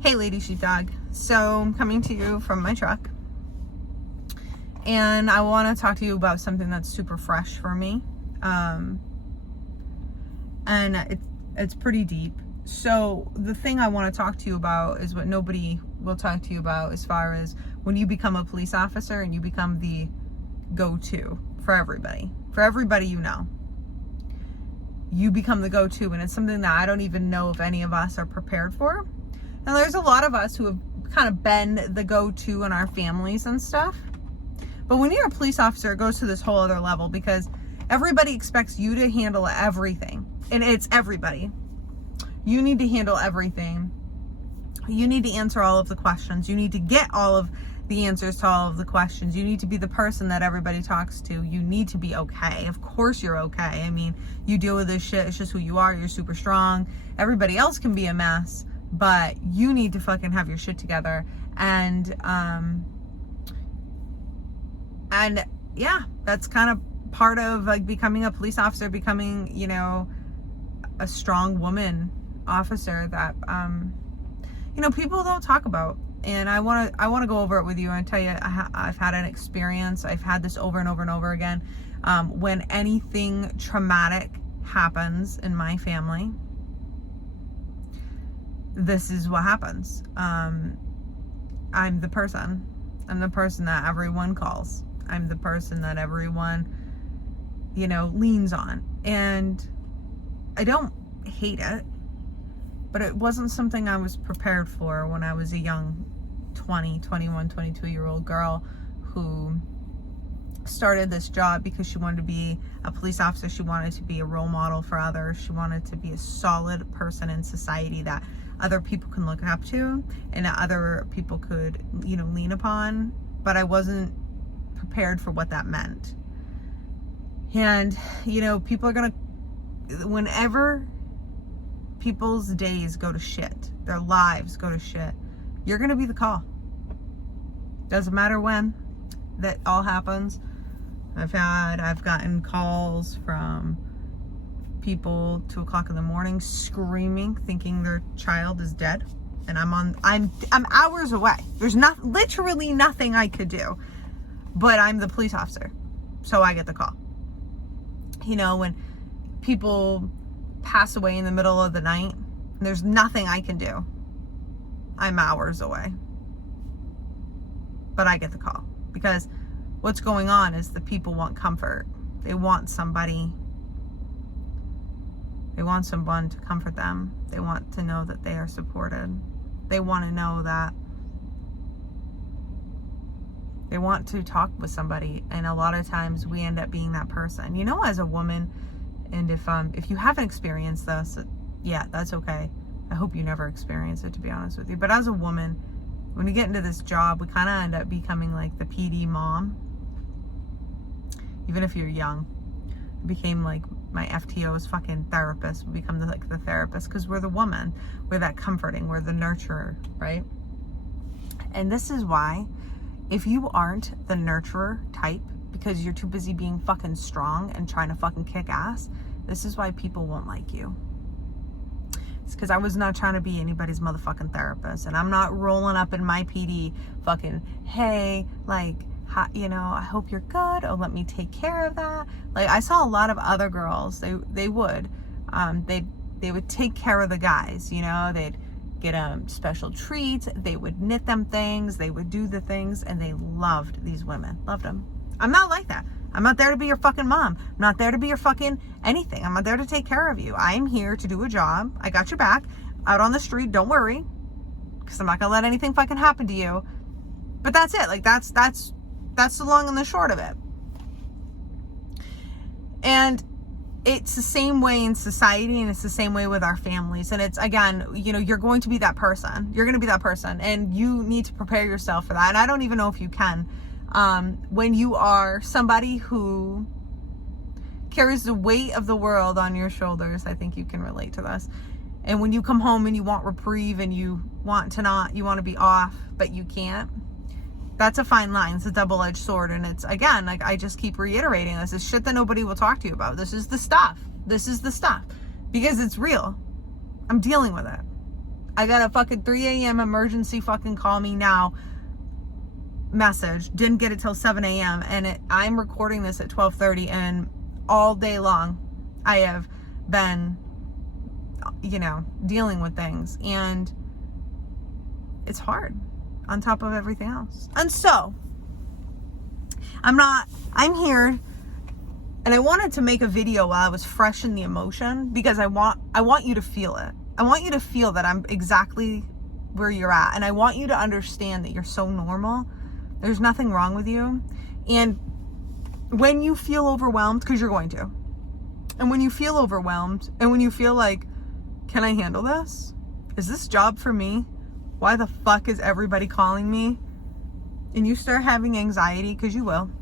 Hey, Lady Sheepdog. So I'm coming to you from my truck, and I want to talk to you about something that's super fresh for me, and it's pretty deep. So the thing I want to talk to you about is what nobody will talk to you about, as far as when you become a police officer and you become the go-to for everybody you know. You become the go-to, and it's something that I don't even know if any of us are prepared for. And there's a lot of us who have kind of been the go-to in our families and stuff. But when you're a police officer, it goes to this whole other level, because everybody expects you to handle everything. And it's everybody. You need to handle everything. You need to answer all of the questions. You need to get all of the answers to all of the questions. You need to be the person that everybody talks to. You need to be okay. Of course you're okay. I mean, you deal with this shit. It's just who you are. You're super strong. Everybody else can be a mess, but you need to fucking have your shit together. And yeah, that's kind of part of like becoming a police officer, becoming, you know, a strong woman officer that, you know, people don't talk about. And I want to go over it with you and tell you, I've had an experience. I've had this over and over and over again. When anything traumatic happens in my family, this is what happens. I'm the person that everyone calls. I'm the person that everyone, you know, leans on. And I don't hate it, but it wasn't something I was prepared for when I was a young 20, 21, 22-year-old girl who started this job because she wanted to be a police officer. She wanted to be a role model for others. She wanted to be a solid person in society that other people can look up to and that other people could, you know, lean upon. But I wasn't prepared for what that meant. And, you know, people are gonna, whenever people's days go to shit, their lives go to shit, you're gonna be the call. Doesn't matter when that all happens. I've gotten calls from people 2 o'clock in the morning screaming, thinking their child is dead, and I'm hours away. There's literally nothing I could do, but I'm the police officer, so I get the call. You know, when people pass away in the middle of the night, there's nothing I can do. I'm hours away, but I get the call, because what's going on is the people want comfort. They want somebody. They want someone to comfort them. They want to know that they are supported. They want to know that they want to talk with somebody. And a lot of times we end up being that person. You know, as a woman, and if you haven't experienced this, yeah, that's okay. I hope you never experience it, to be honest with you. But as a woman, when you get into this job, we kind of end up becoming like the PD mom. Even if you're young. It became like my FTO's fucking therapist. We become the therapist, because we're the woman. We're that comforting. We're the nurturer, right? And this is why, if you aren't the nurturer type, because you're too busy being fucking strong and trying to fucking kick ass, this is why people won't like you. It's because I was not trying to be anybody's motherfucking therapist. And I'm not rolling up in my PD fucking, hey, like, you know, I hope you're good. Oh, let me take care of that. Like, I saw a lot of other girls. They would take care of the guys. You know, they'd get them special treats. They would knit them things. They would do the things, and they loved these women. Loved them. I'm not like that. I'm not there to be your fucking mom. I'm not there to be your fucking anything. I'm not there to take care of you. I'm here to do a job. I got your back. Out on the street, don't worry, because I'm not gonna let anything fucking happen to you. But that's it. Like, that's the long and the short of it. And it's the same way in society, and it's the same way with our families. And it's, again, you know, you're going to be that person. You're going to be that person, and you need to prepare yourself for that. And I don't even know if you can. When you are somebody who carries the weight of the world on your shoulders, I think you can relate to this. And when you come home and you want reprieve, and you want to be off, but you can't, that's a fine line. It's a double-edged sword. And it's, again, like, I just keep reiterating, this is shit that nobody will talk to you about. This is the stuff. Because it's real. I'm dealing with it. I got a fucking 3 a.m. emergency fucking call me now message. Didn't get it till 7 a.m. and I'm recording this at 12:30, and all day long I have been, dealing with things, and it's hard on top of everything else. And so I'm here, and I wanted to make a video while I was fresh in the emotion, because I want you to feel it. I want you to feel that I'm exactly where you're at, and I want you to understand that you're so normal. There's nothing wrong with you. And when you feel overwhelmed, because you're going to, and when you feel overwhelmed, and when you feel like, can I handle this? Is this job for me? Why the fuck is everybody calling me? And you start having anxiety, because you will.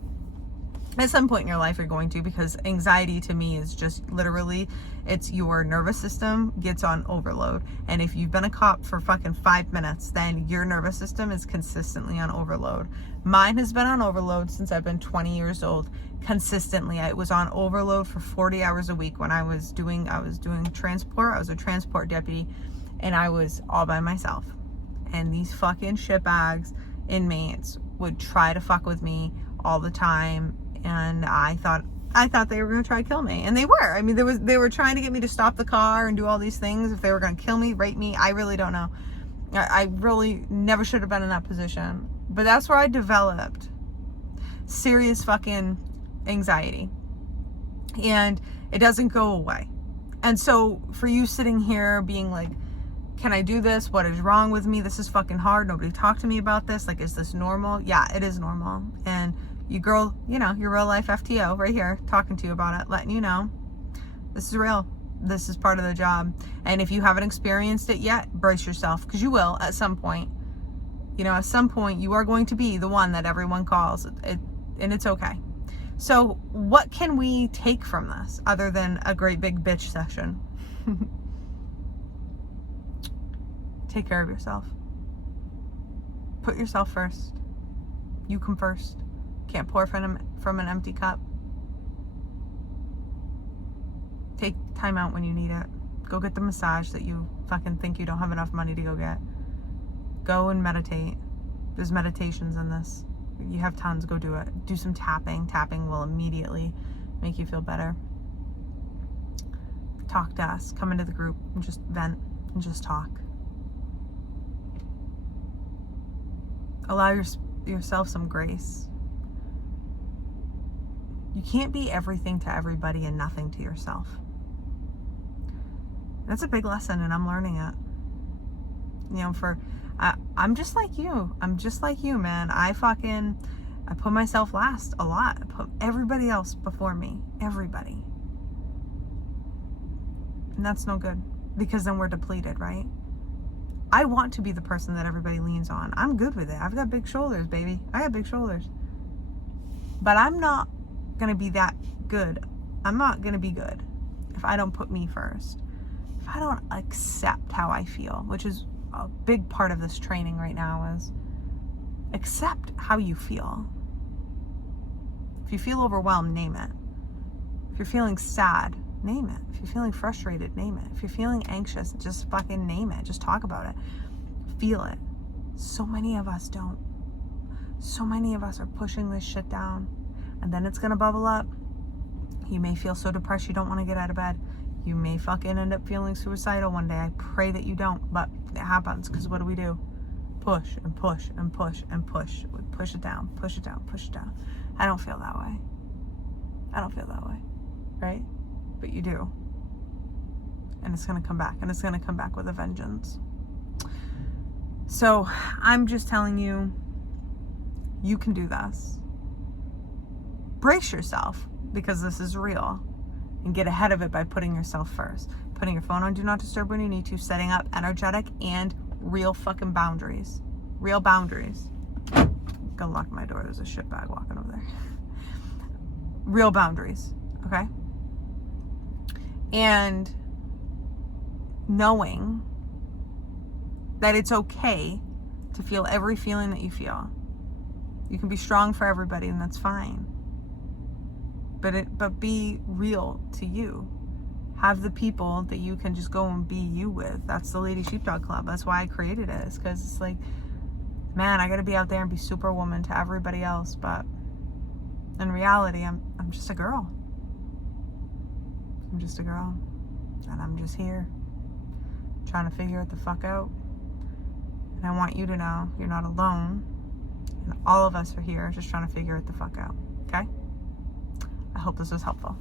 At some point in your life, you're going to, because anxiety to me is just literally, it's your nervous system gets on overload. And if you've been a cop for fucking 5 minutes, then your nervous system is consistently on overload. Mine has been on overload since I've been 20 years old. Consistently. I was on overload for 40 hours a week when I was doing transport. I was a transport deputy, and I was all by myself. And these fucking shitbags inmates would try to fuck with me all the time, and I thought they were going to try to kill me, and they were. I mean, they were trying to get me to stop the car and do all these things. If they were going to kill me, rape me, I really don't know. I really never should have been in that position, but that's where I developed serious fucking anxiety, and it doesn't go away. And so for you sitting here being like, can I do this? What is wrong with me? This is fucking hard. Nobody talked to me about this. Like, is this normal? Yeah, it is normal. And you girl, your real life FTO right here talking to you about it, letting you know this is real. This is part of the job. And if you haven't experienced it yet, brace yourself, because you will at some point. At some point you are going to be the one that everyone calls, and it's okay. So what can we take from this other than a great big bitch session? Take care of yourself. Put yourself first. You come first. Can't pour from an empty cup. Take time out when you need it. Go get the massage that you fucking think you don't have enough money to go get. Go and meditate. There's meditations in this. You have tons, go do it. Do some tapping. Tapping will immediately make you feel better. Talk to us. Come into the group and just vent and just talk. Allow yourself some grace. You can't be everything to everybody and nothing to yourself. That's a big lesson, and I'm learning it. I'm just like you. I'm just like you, man. I put myself last a lot. I put everybody else before me. Everybody. And that's no good, because then we're depleted, right? I want to be the person that everybody leans on. I'm good with it. I've got big shoulders, baby. I got big shoulders. But I'm not going to be that good. I'm not going to be good if I don't put me first. If I don't accept how I feel, which is a big part of this training right now, is accept how you feel. If you feel overwhelmed, name it. If you're feeling sad, name it. If you're feeling frustrated, name it. If you're feeling anxious, just fucking name it. Just talk about it. Feel it. So many of us don't. So many of us are pushing this shit down, and then it's gonna bubble up. You may feel so depressed you don't want to get out of bed. You may fucking end up feeling suicidal one day. I pray that you don't, but it happens, because what do? Push and push and push and push. We push it down, push it down, push it down. I don't feel that way. I don't feel that way, right? But you do. And it's going to come back, and it's going to come back with a vengeance. So I'm just telling you, you can do this. Brace yourself, because this is real, and get ahead of it by putting yourself first. Putting your phone on Do Not Disturb when you need to, setting up energetic and real fucking boundaries. Real boundaries. Gonna lock my door. There's a shitbag walking over there. Real boundaries, okay? And knowing that it's okay to feel every feeling that you feel. You can be strong for everybody, and that's fine. But be real to you. Have the people that you can just go and be you with. That's the Lady Sheepdog Club. That's why I created it, is because it's like, man, I gotta be out there and be superwoman to everybody else, but in reality, I'm just a girl. I'm just a girl, and I'm just here trying to figure it the fuck out. And I want you to know you're not alone, and all of us are here just trying to figure it the fuck out. Okay? I hope this was helpful.